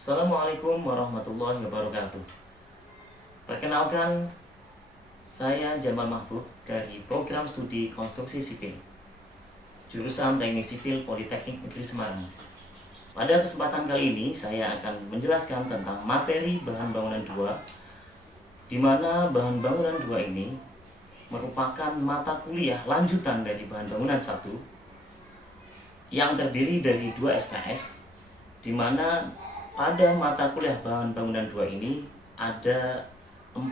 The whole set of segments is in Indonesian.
Assalamualaikum warahmatullahi wabarakatuh. Perkenalkan, saya Jamal Mahbub dari Program Studi Konstruksi Sipil, jurusan Teknik Sipil Politeknik Negeri Semarang. Pada kesempatan kali ini, saya akan menjelaskan tentang materi bahan bangunan 2, di mana bahan bangunan 2 ini merupakan mata kuliah lanjutan dari bahan bangunan 1 yang terdiri dari 2 SKS, di mana pada mata kuliah bahan bangunan 2 ini ada 4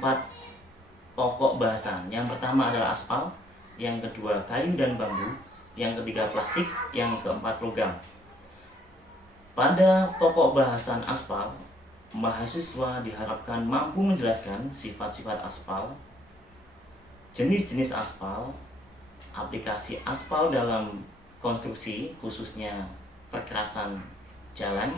pokok bahasan. Yang pertama adalah aspal, yang kedua kayu dan bambu, yang ketiga plastik, yang keempat logam. Pada pokok bahasan aspal, mahasiswa diharapkan mampu menjelaskan sifat-sifat aspal, jenis-jenis aspal, aplikasi aspal dalam konstruksi, khususnya perkerasan jalan,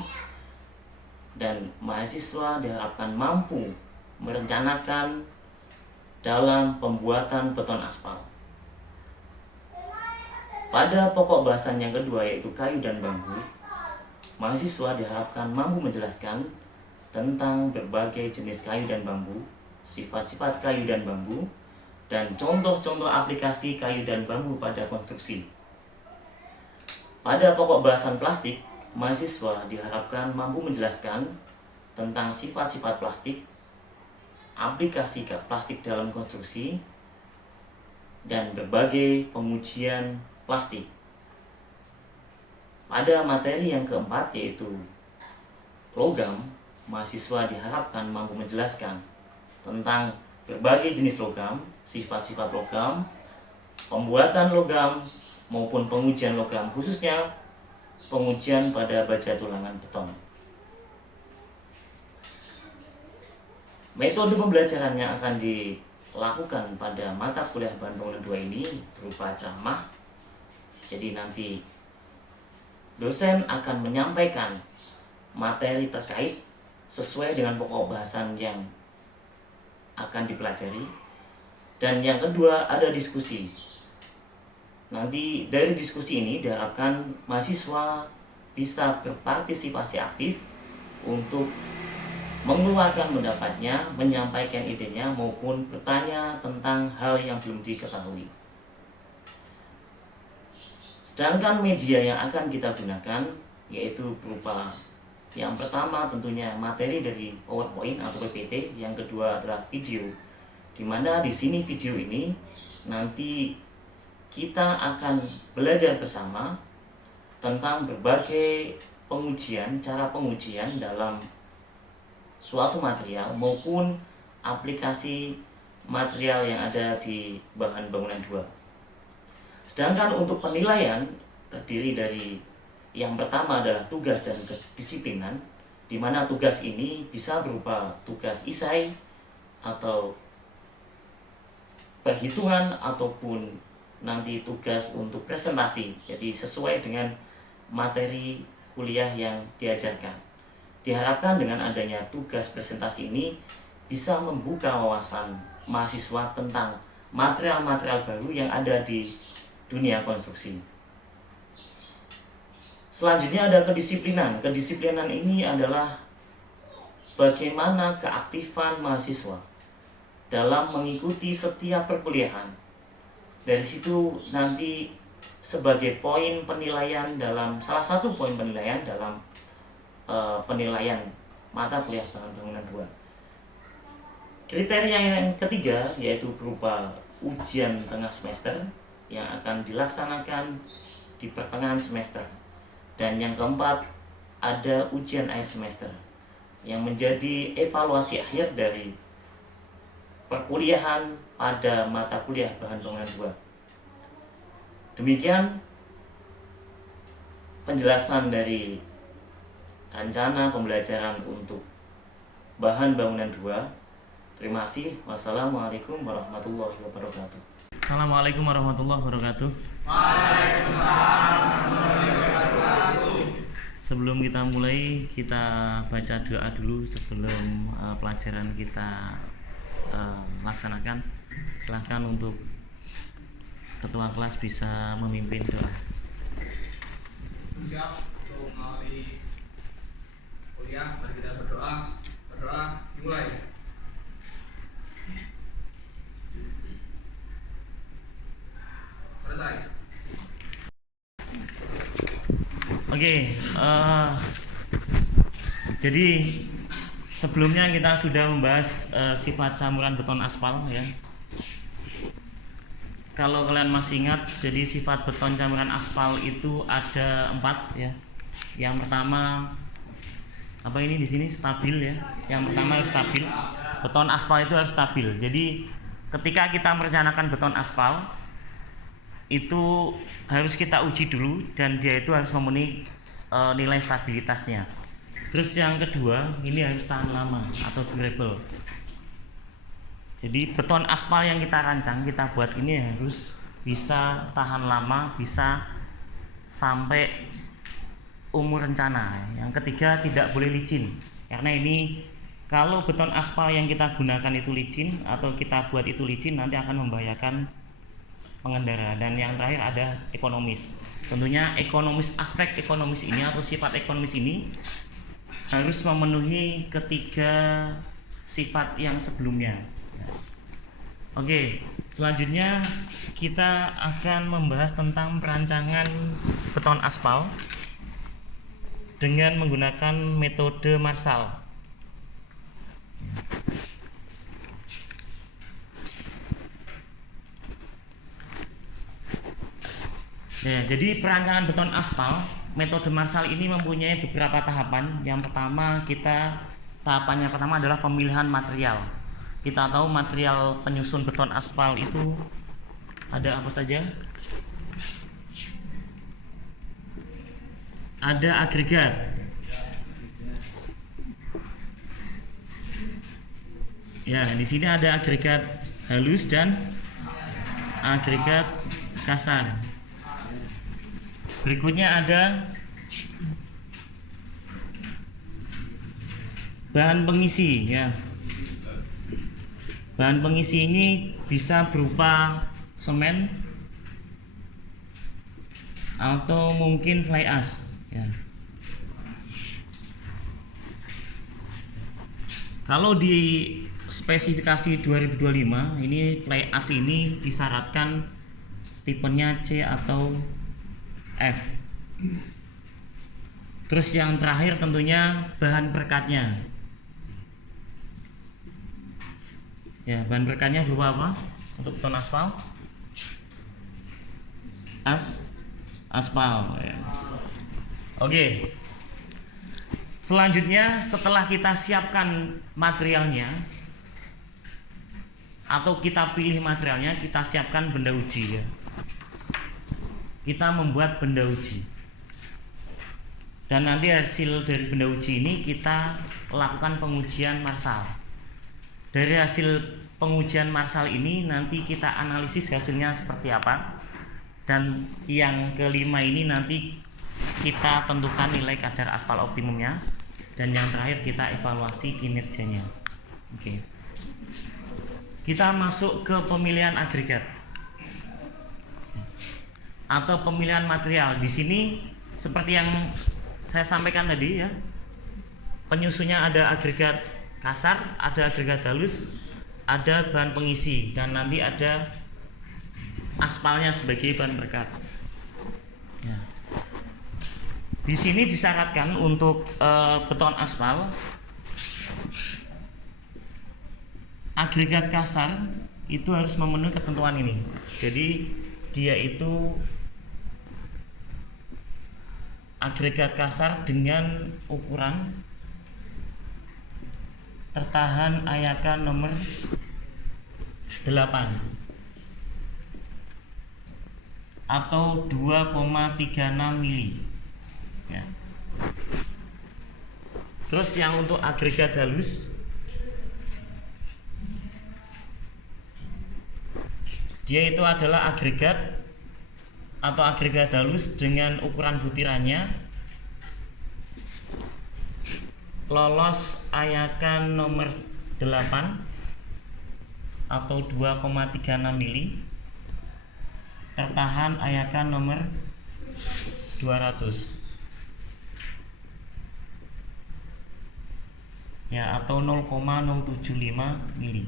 dan mahasiswa diharapkan mampu merencanakan dalam pembuatan beton aspal. Pada pokok bahasan yang kedua, yaitu kayu dan bambu, mahasiswa diharapkan mampu menjelaskan tentang berbagai jenis kayu dan bambu, sifat-sifat kayu dan bambu, dan contoh-contoh aplikasi kayu dan bambu pada konstruksi. Pada pokok bahasan plastik, mahasiswa diharapkan mampu menjelaskan tentang sifat-sifat plastik, aplikasi plastik dalam konstruksi, dan berbagai pengujian plastik. Pada materi yang keempat, yaitu logam, mahasiswa diharapkan mampu menjelaskan tentang berbagai jenis logam, sifat-sifat logam, pembuatan logam, maupun pengujian logam, khususnya pengujian pada baja tulangan beton. Metode pembelajaran yang akan dilakukan pada mata kuliah bahan bangunan 2 ini berupa ceramah. Jadi nanti dosen akan menyampaikan materi terkait sesuai dengan pokok bahasan yang akan dipelajari. Dan yang kedua, ada diskusi. Nanti dari diskusi ini diharapkan mahasiswa bisa berpartisipasi aktif untuk mengeluarkan pendapatnya, menyampaikan idenya, maupun bertanya tentang hal yang belum diketahui. Sedangkan media yang akan kita gunakan yaitu berupa yang pertama tentunya materi dari PowerPoint atau PPT, yang kedua adalah video, di mana di sini video ini nanti kita akan belajar bersama tentang berbagai pengujian, cara pengujian dalam suatu material maupun aplikasi material yang ada di bahan bangunan 2. Sedangkan untuk penilaian terdiri dari yang pertama adalah tugas dan kedisiplinan, di mana tugas ini bisa berupa tugas isai atau perhitungan ataupun nanti tugas untuk presentasi. Jadi sesuai dengan materi kuliah yang diajarkan. Diharapkan dengan adanya tugas presentasi ini bisa membuka wawasan mahasiswa tentang material-material baru yang ada di dunia konstruksi. Selanjutnya ada kedisiplinan. Kedisiplinan ini adalah bagaimana keaktifan mahasiswa dalam mengikuti setiap perkuliahan. Dari situ nanti sebagai poin penilaian dalam salah satu poin penilaian dalam penilaian mata kuliah bahan bangunan 2. Kriteria yang ketiga yaitu berupa ujian tengah semester yang akan dilaksanakan di pertengahan semester. Dan yang keempat ada ujian akhir semester yang menjadi evaluasi akhir dari perkuliahan pada mata kuliah bahan bangunan 2. Demikian penjelasan dari rencana pembelajaran untuk bahan bangunan 2. Terima kasih. Wassalamualaikum warahmatullahi wabarakatuh. Assalamualaikum warahmatullahi wabarakatuh. Waalaikumsalam warahmatullahi wabarakatuh. Sebelum kita mulai, kita baca doa dulu sebelum pelajaran kita laksanakan. Silahkan untuk ketua kelas bisa memimpin doa. Siap untuk mengawali kuliah. Mari kita Berdoa dimulai. Selesai. Oke, jadi sebelumnya kita sudah membahas sifat campuran beton aspal ya. Kalau kalian masih ingat, jadi sifat beton campuran aspal itu ada 4 ya. Yang pertama apa ini di sini stabil ya. Yang pertama harus stabil. Beton aspal itu harus stabil. Jadi ketika kita merencanakan beton aspal itu harus kita uji dulu dan dia itu harus memenuhi nilai stabilitasnya. Terus yang kedua, ini harus tahan lama atau durable. Jadi beton aspal yang kita rancang, kita buat ini harus bisa tahan lama, bisa sampai umur rencana. Yang ketiga, tidak boleh licin. Karena ini kalau beton aspal yang kita gunakan itu licin atau kita buat itu licin, nanti akan membahayakan pengendara. Dan yang terakhir ada ekonomis. Tentunya ekonomis, aspek ekonomis ini atau sifat ekonomis ini harus memenuhi ketiga sifat yang sebelumnya. Oke, selanjutnya kita akan membahas tentang perancangan beton aspal dengan menggunakan metode Marshall. Ya, jadi perancangan beton aspal metode Marshall ini mempunyai beberapa tahapan. Yang pertama tahapan yang pertama adalah pemilihan material. Kita tahu material penyusun beton aspal itu ada apa saja? Ada agregat, ya di sini ada agregat halus dan agregat kasar. Berikutnya ada bahan pengisi ya. Bahan pengisi ini bisa berupa semen atau mungkin fly ash ya. Kalau di spesifikasi 2025 ini fly ash ini disyaratkan tipenya C atau F. Terus yang terakhir tentunya bahan perekatnya. Ya, bahan perekatnya berupa apa? Untuk beton aspal? Aspal ya. Oke. Selanjutnya setelah kita siapkan materialnya atau kita pilih materialnya, kita siapkan benda uji ya. Kita membuat benda uji. Dan nanti hasil dari benda uji ini kita lakukan pengujian Marshall. Dari hasil pengujian Marshall ini nanti kita analisis hasilnya seperti apa. Dan yang kelima ini nanti kita tentukan nilai kadar aspal optimumnya. Dan yang terakhir kita evaluasi kinerjanya. Oke. Kita masuk ke pemilihan agregat atau pemilihan material. Di sini seperti yang saya sampaikan tadi ya. Penyusunnya ada agregat kasar, ada agregat halus, ada bahan pengisi, dan nanti ada aspalnya sebagai bahan perekat. Ya. Di sini disyaratkan untuk beton aspal agregat kasar itu harus memenuhi ketentuan ini. Jadi dia itu agregat kasar dengan ukuran tertahan ayakan nomor 8 atau 2,36 mili ya. Terus yang untuk agregat halus dia itu adalah agregat atau agregat halus dengan ukuran butirannya lolos ayakan nomor 8 atau 2,36 mili tertahan ayakan nomor 200. ya, atau 0,075 mili.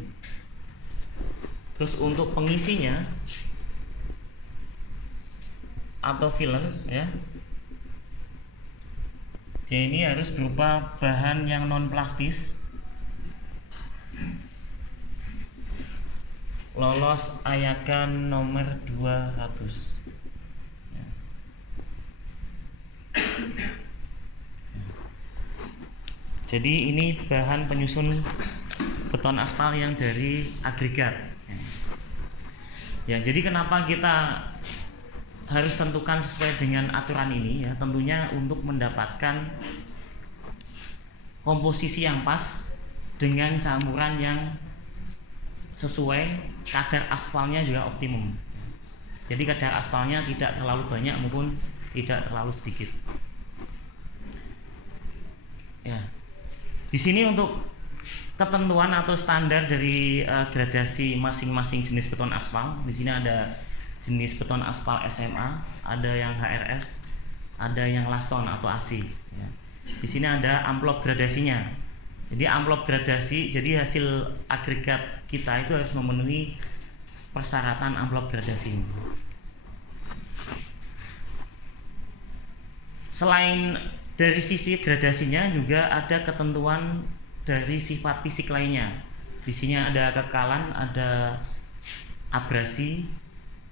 Terus untuk pengisinya atau filler ya, dia ini harus berupa bahan yang non plastis, lolos Ayakan nomor 200 ya. Jadi ini bahan penyusun beton aspal yang dari agregat ya. Jadi kenapa kita harus tentukan sesuai dengan aturan ini ya, tentunya untuk mendapatkan komposisi yang pas dengan campuran yang sesuai, kadar aspalnya juga optimum. Jadi kadar aspalnya tidak terlalu banyak maupun tidak terlalu sedikit. Ya. Di sini untuk ketentuan atau standar dari gradasi masing-masing jenis beton aspal. Di sini ada jenis beton aspal SMA, ada yang HRS, ada yang Laston atau AC. Ya. Di sini ada amplop gradasinya. Jadi amplop gradasi, jadi hasil agregat kita itu harus memenuhi persyaratan amplop gradasi. Selain dari sisi gradasinya juga ada ketentuan dari sifat fisik lainnya. Di sini ada kekalan, ada abrasi,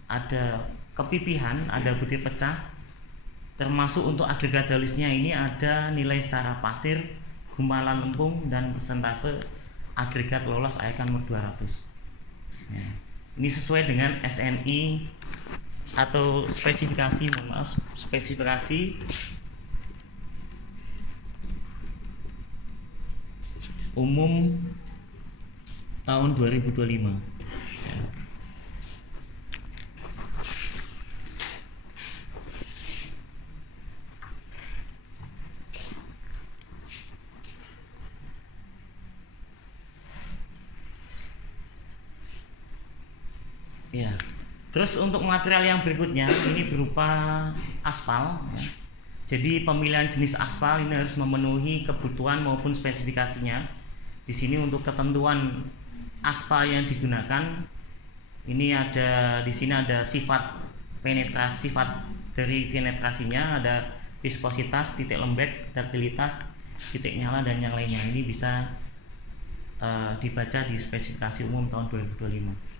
ada kepipihan, ada butir pecah. Termasuk untuk agregat halusnya ini ada nilai setara pasir, gumpalan lempung, dan persentase agregat lolos Ayakan nomor 200 ya. Ini sesuai dengan SNI atau spesifikasi umum tahun 2025 ya. Ya. Terus untuk material yang berikutnya ini berupa aspal ya. Jadi pemilihan jenis aspal ini harus memenuhi kebutuhan maupun spesifikasinya. Di sini untuk ketentuan aspal yang digunakan ini ada, di sini ada sifat penetrasi, sifat dari penetrasinya, ada viskositas, titik lembek, duktilitas, titik nyala, dan yang lainnya. Ini bisa dibaca di spesifikasi umum tahun 2025.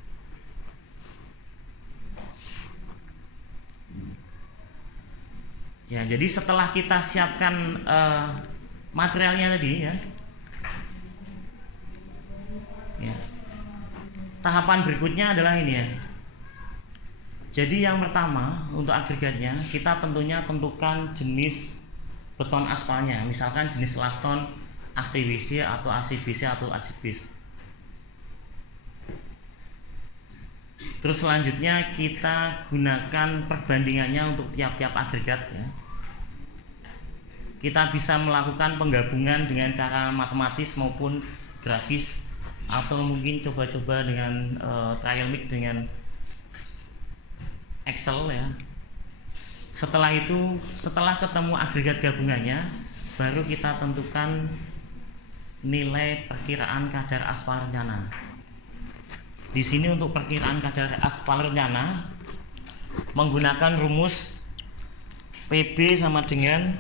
Ya, jadi setelah kita siapkan materialnya tadi ya, tahapan berikutnya adalah ini ya. Jadi yang pertama untuk agregatnya kita tentunya tentukan jenis beton aspalnya, misalkan jenis Laston, ACWC atau ACBC atau ACBIS. Terus selanjutnya kita gunakan perbandingannya untuk tiap-tiap agregat ya. Kita bisa melakukan penggabungan dengan cara matematis maupun grafis, atau mungkin coba-coba dengan trial mix dengan Excel ya. Setelah itu, setelah ketemu agregat gabungannya, baru kita tentukan nilai perkiraan kadar aspal rencana. Di sini untuk perkiraan kadar aspal rencana menggunakan rumus PB sama dengan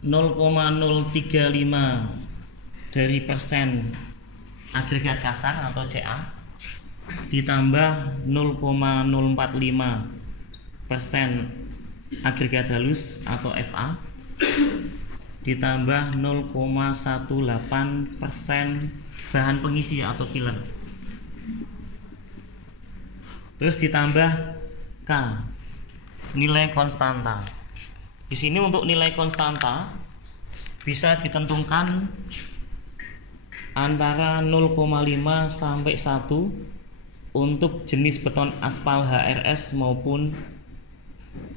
0,035 dari persen agregat kasar atau CA ditambah 0,045 persen agregat halus atau FA ditambah 0,18 persen bahan pengisi atau filler, terus ditambah K, nilai konstanta. Di sini untuk nilai konstanta bisa ditentukan antara 0,5 sampai 1 untuk jenis beton aspal HRS maupun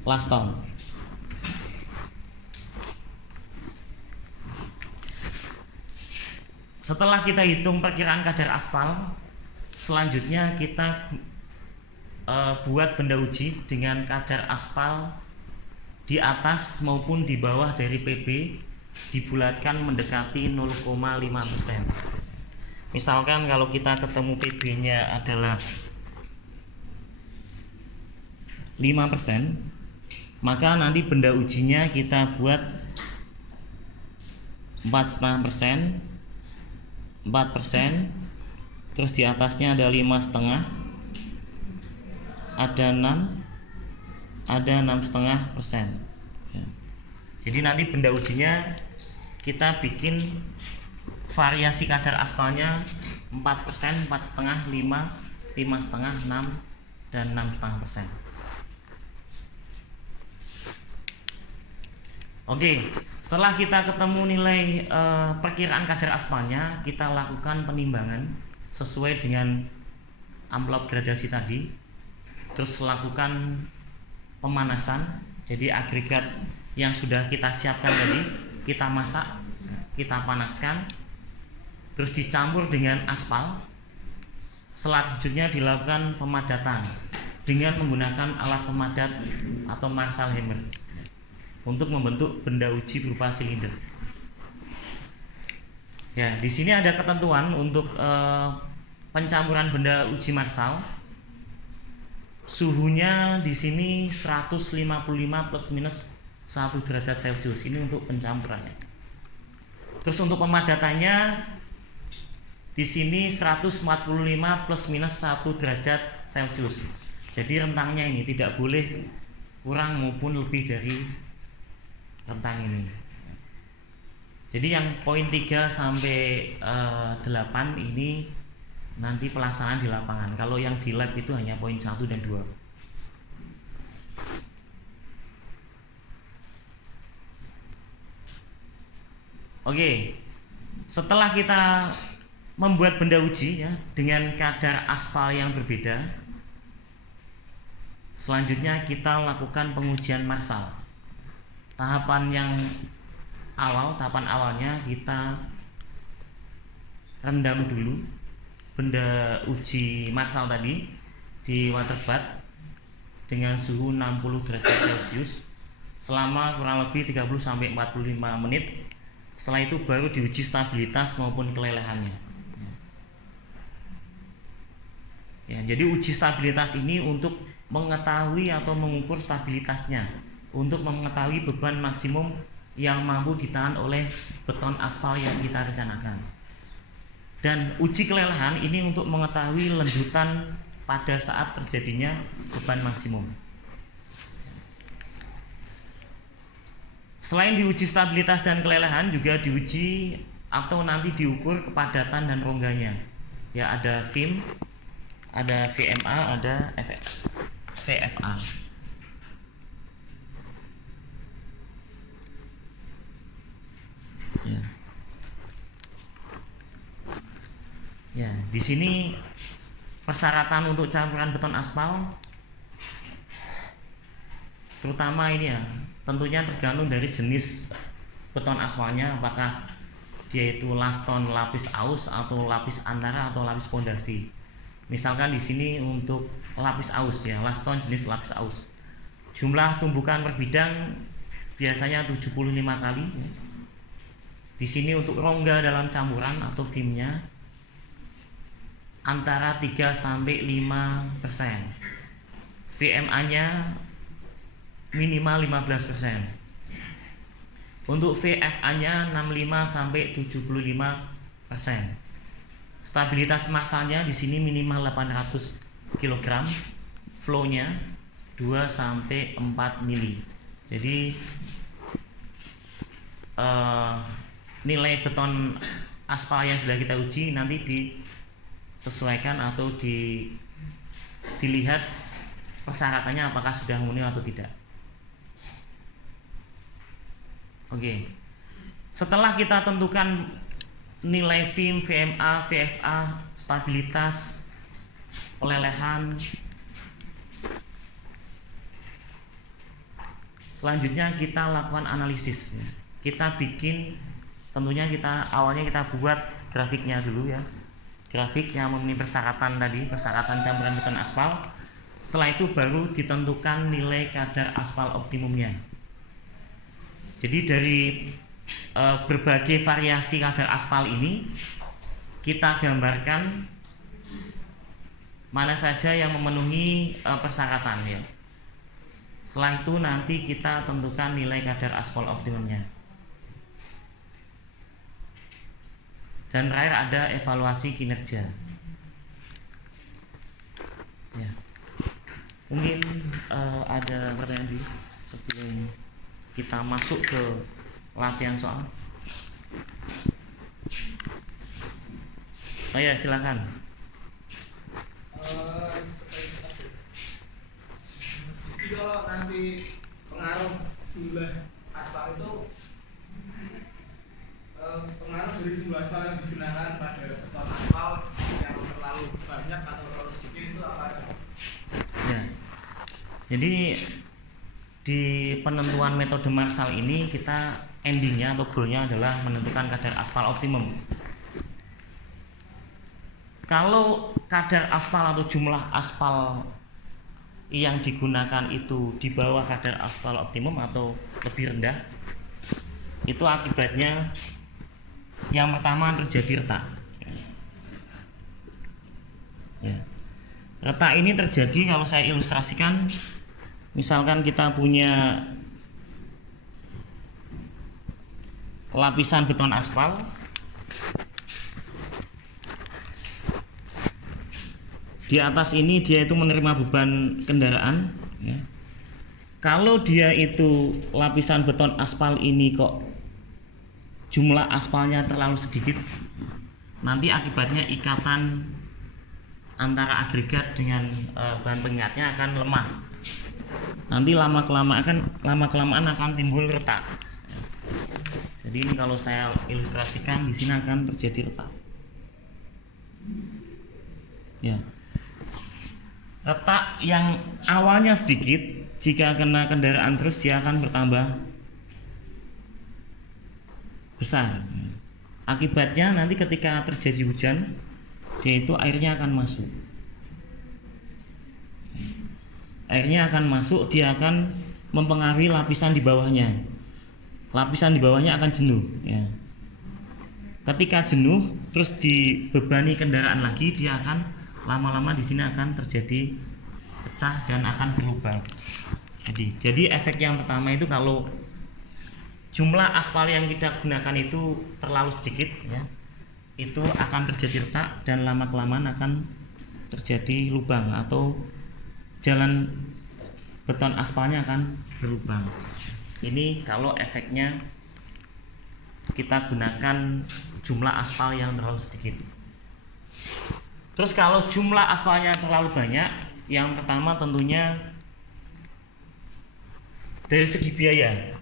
Laston. Setelah kita hitung perkiraan kadar aspal, selanjutnya kita buat benda uji dengan kadar aspal di atas maupun di bawah dari PB dibulatkan mendekati 0,5%. Misalkan kalau kita ketemu PB-nya adalah 5%, maka nanti benda ujinya kita buat 4,5%, 4%, terus di atasnya ada 5,5%, ada 6, ada 6,5%. Ya. Jadi nanti benda ujinya kita bikin variasi kadar aspalnya 4%, 4,5%, 5, 5,5%, 6, dan 6,5%. Oke, setelah kita ketemu nilai perkiraan kadar aspalnya, kita lakukan penimbangan sesuai dengan amplop gradasi tadi. Terus lakukan pemanasan. Jadi agregat yang sudah kita siapkan tadi kita masak, kita panaskan, terus dicampur dengan aspal. Selanjutnya dilakukan pemadatan dengan menggunakan alat pemadat atau Marshall hammer untuk membentuk benda uji berupa silinder. Ya, di sini ada ketentuan untuk pencampuran benda uji Marshall. Suhunya di sini 155 plus minus 1 derajat Celcius. Ini untuk pencampurannya. Terus untuk pemadatannya di sini 145 plus minus 1 derajat Celcius. Jadi rentangnya ini tidak boleh kurang maupun lebih dari rentang ini. Jadi yang poin 3 sampai 8 ini nanti pelaksanaan di lapangan. Kalau yang di lab itu hanya poin 1 dan 2. Oke. Setelah kita membuat benda uji ya dengan kadar aspal yang berbeda, selanjutnya kita lakukan pengujian Marshall. Tahapan awalnya kita rendam dulu benda uji Marshall tadi di water bath dengan suhu 60 derajat Celcius selama kurang lebih 30-45 menit. Setelah itu baru diuji stabilitas maupun kelelehannya. Ya, jadi uji stabilitas ini untuk mengetahui atau mengukur stabilitasnya, untuk mengetahui beban maksimum yang mampu ditahan oleh beton aspal yang kita rencanakan. Dan uji kelelahan ini untuk mengetahui lendutan pada saat terjadinya beban maksimum. Selain diuji stabilitas dan kelelahan, juga diuji atau nanti diukur kepadatan dan rongganya. Ya, ada VIM, ada VMA, ada VFA. Ya. Ya, di sini persyaratan untuk campuran beton aspal, terutama ini ya, tentunya tergantung dari jenis beton aspalnya, apakah dia itu laston lapis aus atau lapis antara atau lapis pondasi. Misalkan di sini untuk lapis aus ya, laston jenis lapis aus. Jumlah tumbukan per bidang biasanya 75 kali. Di sini untuk rongga dalam campuran atau VIM-nya antara 3 sampai 5%. VMA-nya minimal 15%. Untuk VFA-nya 65 sampai 75%. Stabilitas masanya di sini minimal 800 kg. Flow-nya 2 sampai 4 mili. Jadi nilai beton aspal yang sudah kita uji nanti disesuaikan atau dilihat persyaratannya apakah sudah memenuhi atau tidak. Oke. Setelah kita tentukan nilai VIM, VMA, VFA, stabilitas, pelelehan, selanjutnya kita lakukan analisis. Kita bikin, tentunya awalnya kita buat grafiknya dulu ya, grafik yang memenuhi persyaratan tadi, persyaratan campuran beton aspal. Setelah itu baru ditentukan nilai kadar aspal optimumnya. Jadi dari berbagai variasi kadar aspal ini kita gambarkan mana saja yang memenuhi persyaratan ya. Setelah itu nanti kita tentukan nilai kadar aspal optimumnya. Dan terakhir ada evaluasi kinerja. Ya. Mungkin ada pertanyaan dulu sebelum kita masuk ke latihan soal. Oh ya, silakan. Kalau nanti pengaruh jumlah aspal itu pengaruh dari jumlah aspal yang digunakan pada beton aspal yang terlalu banyak atau terlalu sedikit itu apa aja? Ya. Jadi di penentuan metode Marshall ini kita endingnya atau goalnya adalah menentukan kadar aspal optimum. Kalau kadar aspal atau jumlah aspal yang digunakan itu di bawah kadar aspal optimum atau lebih rendah, itu akibatnya yang pertama terjadi retak. Ya. Retak ini terjadi kalau saya ilustrasikan, misalkan kita punya lapisan beton aspal, di atas ini dia itu menerima beban kendaraan ya. Kalau dia itu lapisan beton aspal ini kok jumlah aspalnya terlalu sedikit, nanti akibatnya ikatan antara agregat dengan bahan pengingkatnya akan lemah. Nanti lama kelamaan akan timbul retak. Jadi ini kalau saya ilustrasikan di sini akan terjadi retak. Ya. Retak yang awalnya sedikit, jika kena kendaraan terus dia akan bertambah besar. Akibatnya nanti ketika terjadi hujan, dia itu airnya akan masuk. Airnya akan masuk, dia akan mempengaruhi lapisan di bawahnya. Lapisan di bawahnya akan jenuh. Ya. Ketika jenuh, terus dibebani kendaraan lagi, dia akan lama-lama di sini akan terjadi pecah dan akan berlubang. Jadi efek yang pertama itu kalau jumlah aspal yang kita gunakan itu terlalu sedikit, ya, itu akan terjadi retak dan lama kelamaan akan terjadi lubang atau jalan beton aspalnya akan berlubang. Ini kalau efeknya kita gunakan jumlah aspal yang terlalu sedikit. Terus kalau jumlah aspalnya terlalu banyak, yang pertama tentunya dari segi biaya,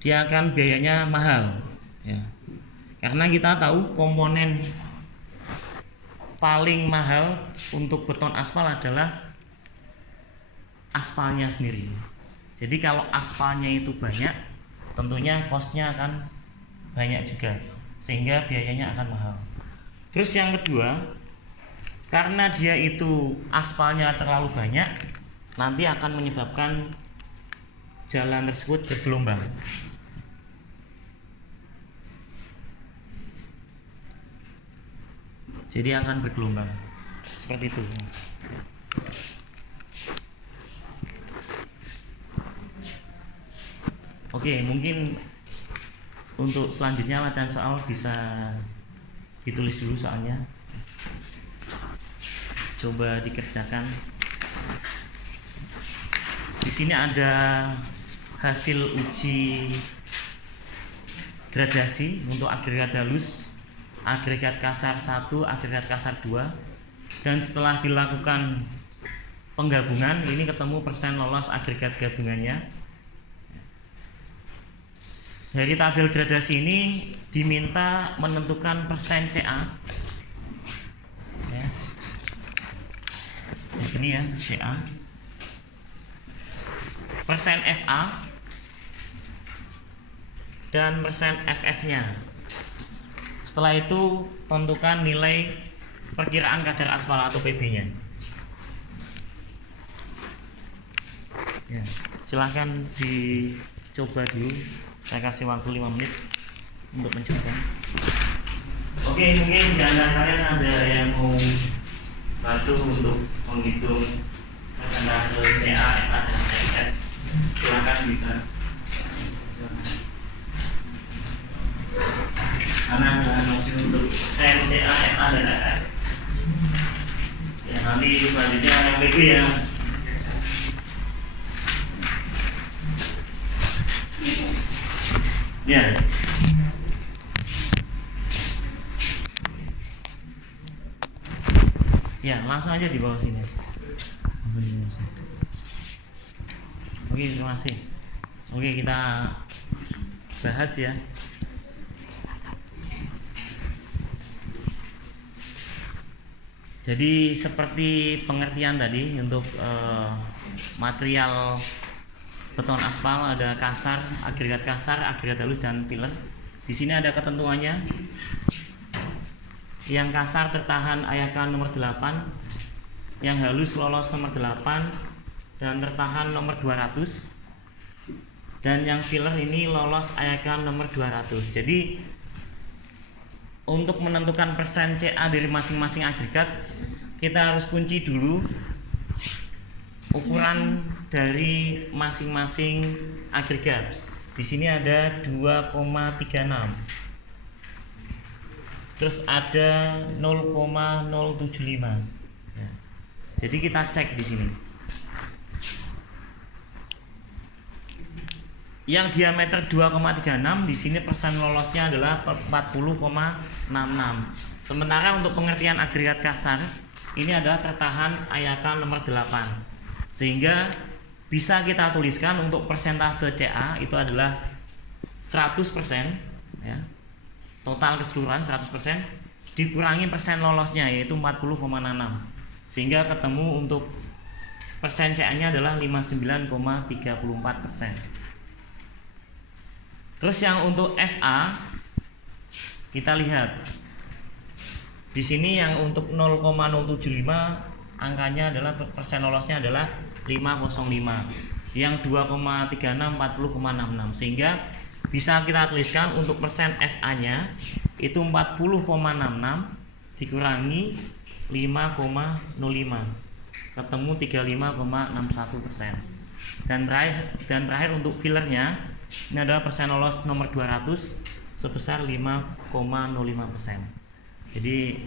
dia akan biayanya mahal ya. Karena kita tahu komponen paling mahal untuk beton aspal adalah aspalnya sendiri. Jadi kalau aspalnya itu banyak, tentunya costnya akan banyak juga, sehingga biayanya akan mahal. Terus yang kedua, karena dia itu aspalnya terlalu banyak, nanti akan menyebabkan jalan tersebut bergelombang. Jadi akan bergelombang seperti itu. Oke, mungkin untuk selanjutnya latihan soal bisa ditulis dulu soalnya. Coba dikerjakan. Di sini ada hasil uji gradasi untuk agregat halus, agregat kasar 1, agregat kasar 2, dan setelah dilakukan penggabungan ini ketemu persen lolos agregat gabungannya. Dari tabel gradasi ini diminta menentukan persen CA ya. Di sini ya CA, persen FA, dan persen FF nya. Setelah itu tentukan nilai perkiraan kadar aspal atau PB nya ya. Silahkan coba dulu. Saya kasih waktu 5 menit untuk mencoba. Oke, mungkin di antara kalian ada yang mau bantu untuk menghitung persentase CA, FA, dan FF. Silakan bisa. Karena maju untuk persen CA, FA, dan FF. Ya, nanti selanjutnya yang PB ya, Mas. Ya. Ya, langsung aja di bawah sini. Oke, terima kasih. Oke, kita bahas ya. Jadi seperti pengertian tadi untuk material beton aspal, ada kasar, agregat halus, dan filler. Di sini ada ketentuannya. Yang kasar tertahan ayakan nomor 8, yang halus lolos nomor 8 dan tertahan nomor 200, dan yang filler ini lolos ayakan nomor 200. Jadi untuk menentukan persen CA dari masing-masing agregat, kita harus kunci dulu ukuran dari masing-masing agregat. Di sini ada 2,36. Terus ada 0,075. Ya. Jadi kita cek di sini. Yang diameter 2,36 di sini persen lolosnya adalah 40,66. Sementara untuk pengertian agregat kasar ini adalah tertahan ayakan nomor 8. Sehingga bisa kita tuliskan untuk persentase CA itu adalah 100%, ya. Total keseluruhan 100% dikurangi persen lolosnya yaitu 40,66. Sehingga ketemu untuk persen CA-nya adalah 59,34%. Terus yang untuk FA kita lihat. Di sini yang untuk 0,075 angkanya adalah persen lolosnya adalah 505. Yang 2,36 40,66. Sehingga bisa kita tuliskan untuk persen FA-nya itu 40,66 dikurangi 5,05 ketemu 35,61%. Dan terakhir untuk fillernya ini adalah persen lolos nomor 200 sebesar 5,05%. Jadi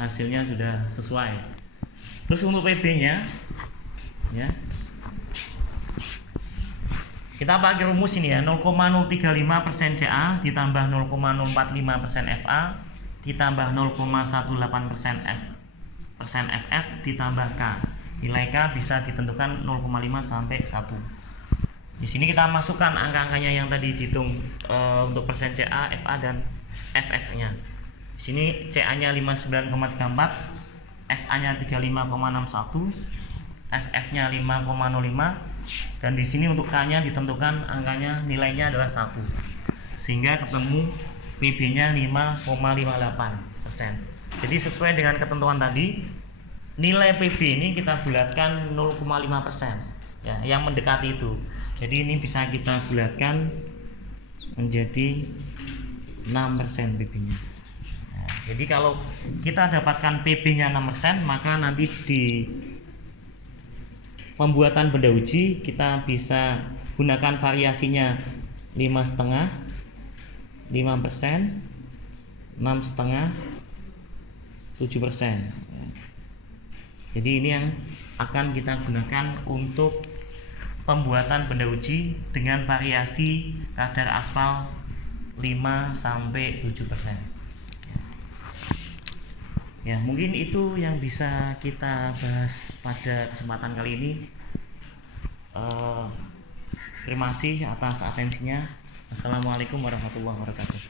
hasilnya sudah sesuai. Terus untuk PB-nya ya. Kita pakai rumus ini ya, 0,035% CA ditambah 0,045% FA ditambah 0,18% FF ditambah K. Nilai K bisa ditentukan 0,5 sampai 1. Di sini kita masukkan angka-angkanya yang tadi dihitung untuk persen CA, FA, dan FF-nya. Di sini CA-nya 59,34, FA-nya 35,61, FF-nya 5,05. Dan di sini untuk K-nya ditentukan angkanya nilainya adalah 1. Sehingga ketemu PB-nya 5,58%. Jadi sesuai dengan ketentuan tadi, nilai PB ini kita bulatkan 0,5%. Ya, yang mendekati itu. Jadi ini bisa kita bulatkan menjadi 6% PB-nya. Nah, jadi kalau kita dapatkan PB-nya 6%, maka nanti di pembuatan benda uji kita bisa gunakan variasinya 5,5%, 5%, 6,5%, 7%. Jadi ini yang akan kita gunakan untuk pembuatan benda uji dengan variasi kadar aspal 5-7%. Ya, mungkin itu yang bisa kita bahas pada kesempatan kali ini. Terima kasih atas atensinya. Assalamualaikum warahmatullahi wabarakatuh.